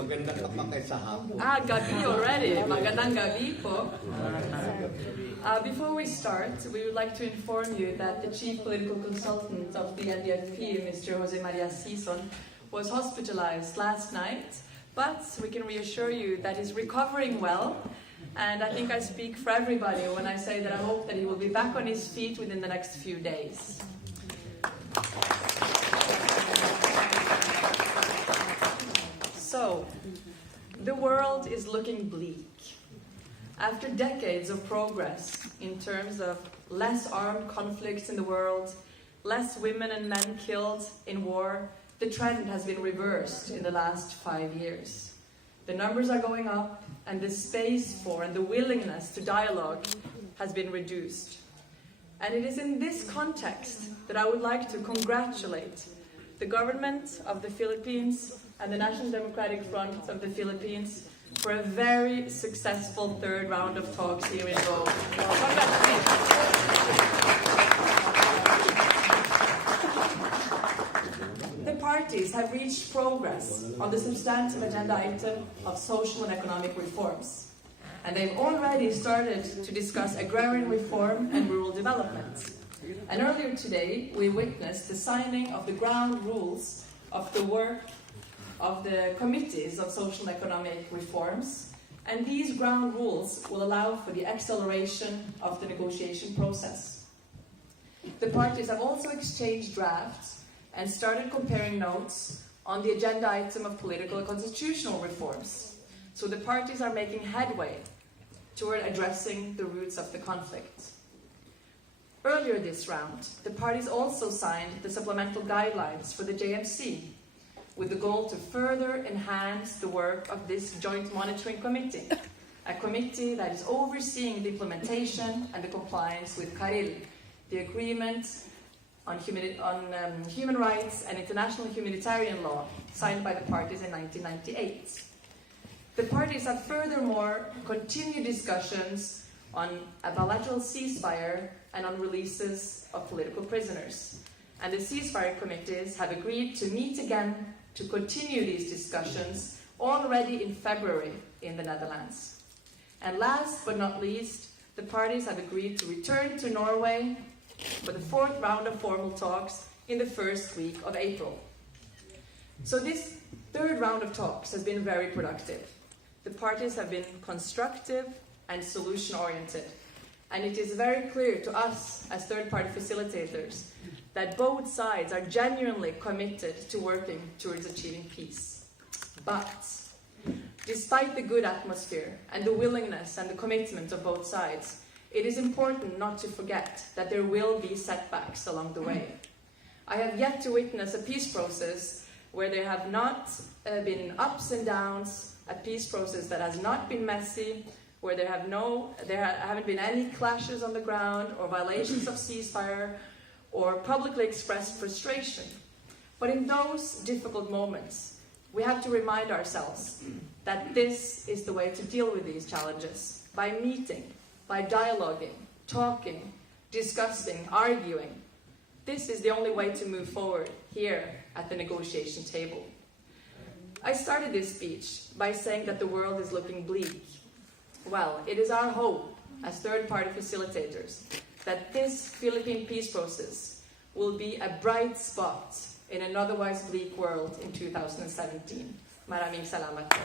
Magandang kapakay sa hapon. Gabi already. Magandang gabi po. Before we start, we would like to inform you that the chief political consultant of the NDFP, Mr. Jose Maria Sison, was hospitalized last night, but we can reassure you that he's recovering well, and I think I speak for everybody when I say that I hope that he will be back on his feet within the next few days. So, the world is looking bleak. After decades of progress in terms of less armed conflicts in the world, less women and men killed in war, the trend has been reversed in the last 5 years. The numbers are going up, and the space for and the willingness to dialogue has been reduced. And it is in this context that I would like to congratulate the government of the Philippines and the National Democratic Front of the Philippines for a very successful third round of talks here in Rome. Congratulations. The parties have reached progress on the substantive agenda item of social and economic reforms. And they've already started to discuss agrarian reform and rural development. And earlier today, we witnessed the signing of the ground rules of the work of the committees of social and economic reforms, and these ground rules will allow for the acceleration of the negotiation process. The parties have also exchanged drafts and started comparing notes on the agenda item of political and constitutional reforms. So the parties are making headway toward addressing the roots of the conflict. Earlier this round, the parties also signed the supplemental guidelines for the JMC, with the goal to further enhance the work of this joint monitoring committee, a committee that is overseeing the implementation and the compliance with CARIL, the Agreement on Human Rights and International Humanitarian Law, signed by the parties in 1998. The parties have furthermore continued discussions on a bilateral ceasefire and on releases of political prisoners. And the ceasefire committees have agreed to meet again to continue these discussions already in February in the Netherlands. And last but not least, the parties have agreed to return to Norway for the fourth round of formal talks in the first week of April. So this third round of talks has been very productive. The parties have been constructive and solution-oriented. And it is very clear to us as third-party facilitators that both sides are genuinely committed to working towards achieving peace. But despite the good atmosphere and the willingness and the commitment of both sides, it is important not to forget that there will be setbacks along the way. I have yet to witness a peace process where there have not been ups and downs, a peace process that has not been messy, where there haven't been any clashes on the ground or violations of ceasefire or publicly expressed frustration. But in those difficult moments, we have to remind ourselves that this is the way to deal with these challenges, by meeting, by dialoguing, talking, discussing, arguing. This is the only way to move forward here at the negotiation table. I started this speech by saying that the world is looking bleak. Well, it is our hope as third-party facilitators that this Philippine peace process will be a bright spot in an otherwise bleak world in 2017. Maraming salamat po.